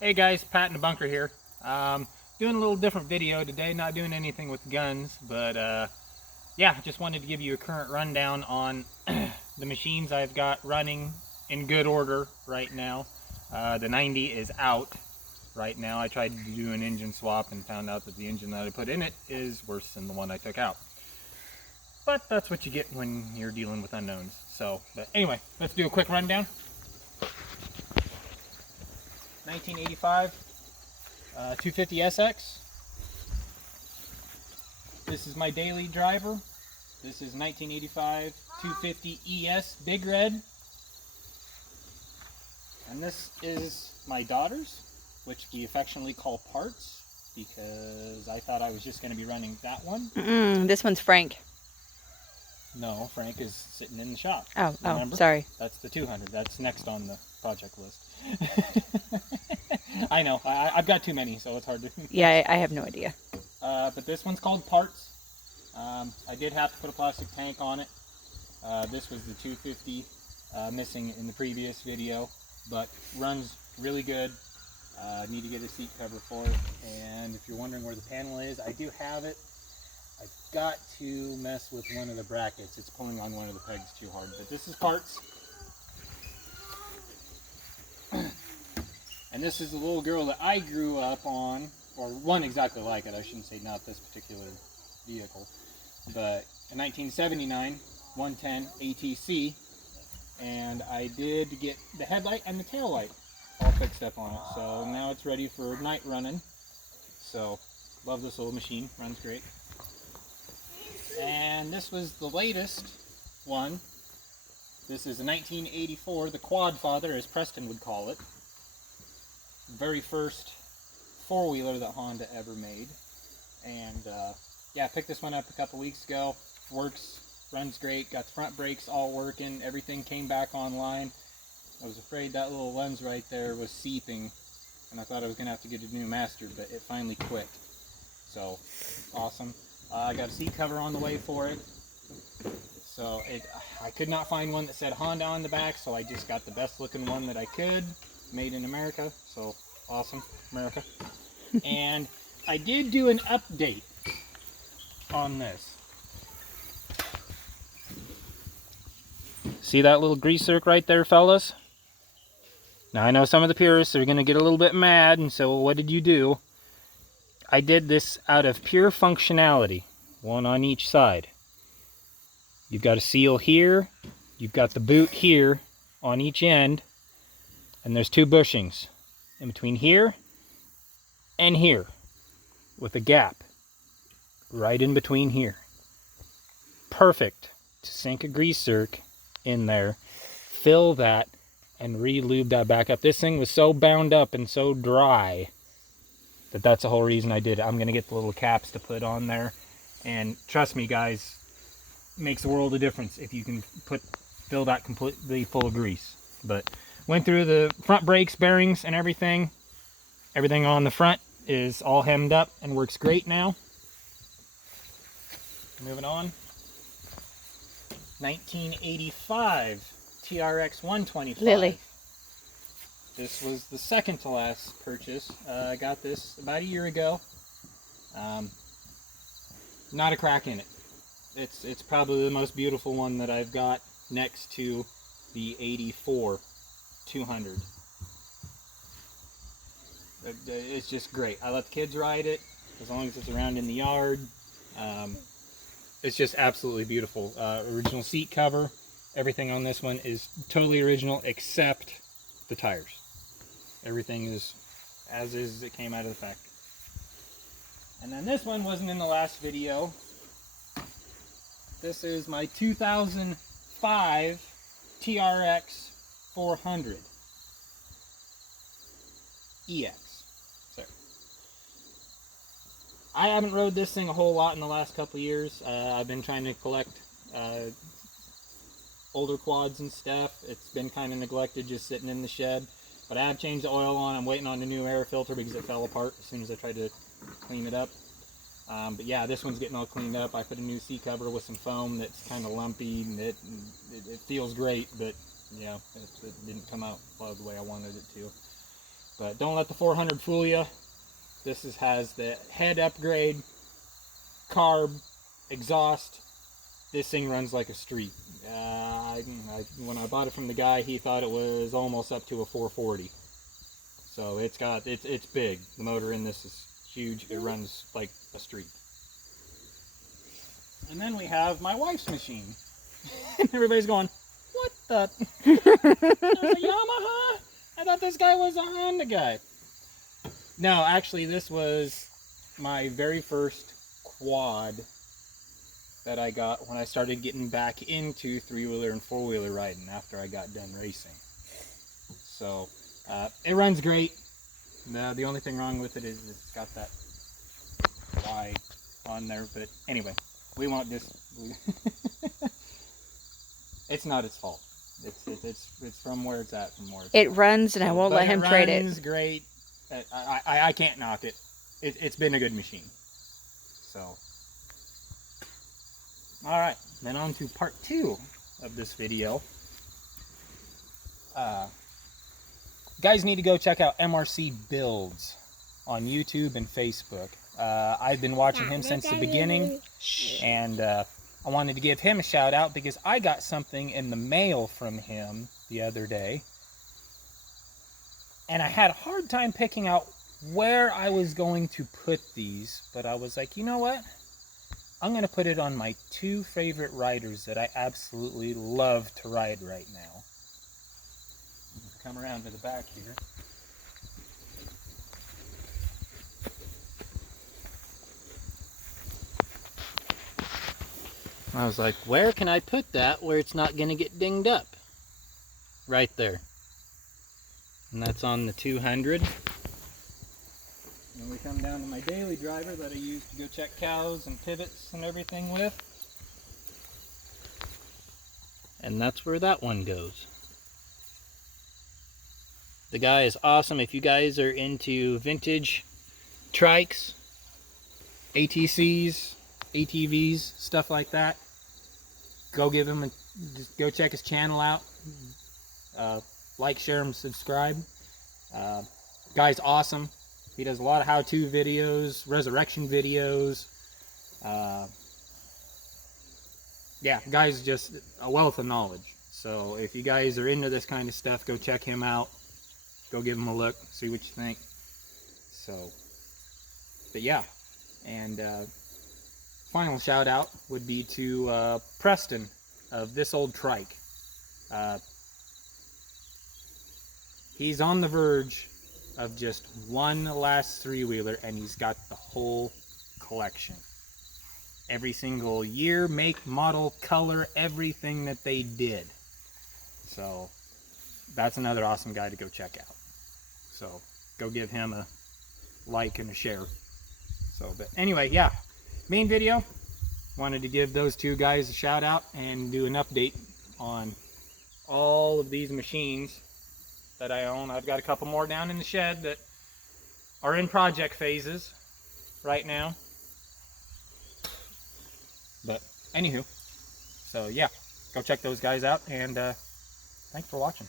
Hey guys, Pat in the bunker here. Doing a little different video today, not doing anything with guns, but yeah, just wanted to give you a current rundown on the machines I've got running in good order right now. The 90 is out right now. I tried to do an engine swap and found out that the engine that I put in it is worse than the one I took out. But that's what you get when you're dealing with unknowns. So, but anyway, let's do a quick rundown. 1985 250 SX. This is my daily driver. This is 1985 250 ES Big Red. And this is my daughter's, which we affectionately call Parts, because I thought I was just going to be running that one. This one's Frank. No, Frank is sitting in the shop. Oh, Remember? Sorry. That's the 200. That's next on the project list. I know. I've got too many, so it's hard to... Yeah, I have no idea. But this one's called Parts. I did have to put a plastic tank on it. This was the 250 missing in the previous video, but runs really good. Need to get a seat cover for it. And if you're wondering where the panel is, I do have it. I've got to mess with one of the brackets. It's pulling on one of the pegs too hard. But this is Parts. And this is the little girl that I grew up on, or one exactly like it. I shouldn't say not this particular vehicle. But in 1979, 110 ATC. And I did get the headlight and the tail light all fixed up on it. So now it's ready for night running. So love this little machine, runs great. And this was the latest one. This is a 1984, the Quad Father, as Preston would call it. Very first four-wheeler that Honda ever made. And yeah, I picked this one up a couple weeks ago. Works, runs great, got the front brakes all working, everything came back online. I was afraid that little lens right there was seeping, and I thought I was going to have to get a new master, but it finally quit. So, awesome. I got a seat cover on the way for it. So, I could not find one that said Honda on the back, so I just got the best looking one that I could. Made in America, so awesome, America. And I did do an update on this. See that little grease zerk right there, fellas? Now I know some of the purists are going to get a little bit mad, and so what did you do? I did this out of pure functionality, one on each side. You've got a seal here, you've got the boot here on each end, and there's two bushings in between here and here, with a gap right in between here. Perfect to sink a grease zerk in there, fill that, and re-lube that back up. This thing was so bound up and so dry that that's the whole reason I did it. I'm going to get the little caps to put on there, and trust me guys, it makes a world of difference if you can fill that completely full of grease. But went through the front brakes, bearings, and everything. Everything on the front is all hemmed up and works great now. Moving on. 1985 TRX 125. Lily. This was the second to last purchase. I got this about a year ago. Not a crack in it. It's probably the most beautiful one that I've got next to the 84 200. It's just great. I let the kids ride it as long as it's around in the yard. It's just absolutely beautiful. Original seat cover. Everything on this one is totally original except the tires. Everything is as it came out of the factory. And then this one wasn't in the last video. This is my 2005 TRX 400 EX. Sorry. I haven't rode this thing a whole lot in the last couple of years. I've been trying to collect older quads and stuff. It's been kind of neglected, just sitting in the shed. But I have changed the oil on. I'm waiting on a new air filter because it fell apart as soon as I tried to clean it up. But yeah, this one's getting all cleaned up. I put a new seat cover with some foam that's kind of lumpy, and it feels great, but yeah, it didn't come out the way I wanted it to. But don't let the 400 fool you. This has the head upgrade, carb, exhaust. This thing runs like a street. When I bought it from the guy, he thought it was almost up to a 440. So it's big. The motor in this is huge. It runs like a street. And then we have my wife's machine. Everybody's going, what the? There's a Yamaha? I thought this guy was a Honda guy. No, actually this was my very first quad that I got when I started getting back into three-wheeler and four-wheeler riding after I got done racing. So it runs great. The only thing wrong with it is it's got that Y on there, but anyway, we won't just it's not its fault. It's from where it's at, from where it's It runs, and I won't let him trade it. It runs great. I can't knock it. It's been a good machine. So, all right, then on to part 2 of this video. Guys need to go check out MRC Builds on YouTube and Facebook. I've been watching him since the beginning, and I wanted to give him a shout out because I got something in the mail from him the other day, and I had a hard time picking out where I was going to put these, but I was like, you know what? I'm going to put it on my 2 favorite riders that I absolutely love to ride right now. Come around to the back here. I was like, where can I put that where it's not going to get dinged up? Right there. And that's on the 200. And we come down to my daily driver that I use to go check cows and pivots and everything with. And that's where that one goes. The guy is awesome. If you guys are into vintage trikes, ATCs, ATVs, stuff like that, go give him just go check his channel out. Like, share, and subscribe. Guy's awesome. He does a lot of how-to videos, resurrection videos. Yeah, guy's just a wealth of knowledge. So if you guys are into this kind of stuff, go check him out. Go give him a look, see what you think. So, but yeah, and final shout out would be to Preston of This Old Trike. He's on the verge of just one last three-wheeler, and he's got the whole collection. Every single year, make, model, color, everything that they did. So that's another awesome guy to go check out. So go give him a like and a share. So, but anyway, yeah, main video, wanted to give those 2 guys a shout out and do an update on all of these machines that I own. I've got a couple more down in the shed that are in project phases right now. But anywho, so yeah, go check those guys out, and thanks for watching.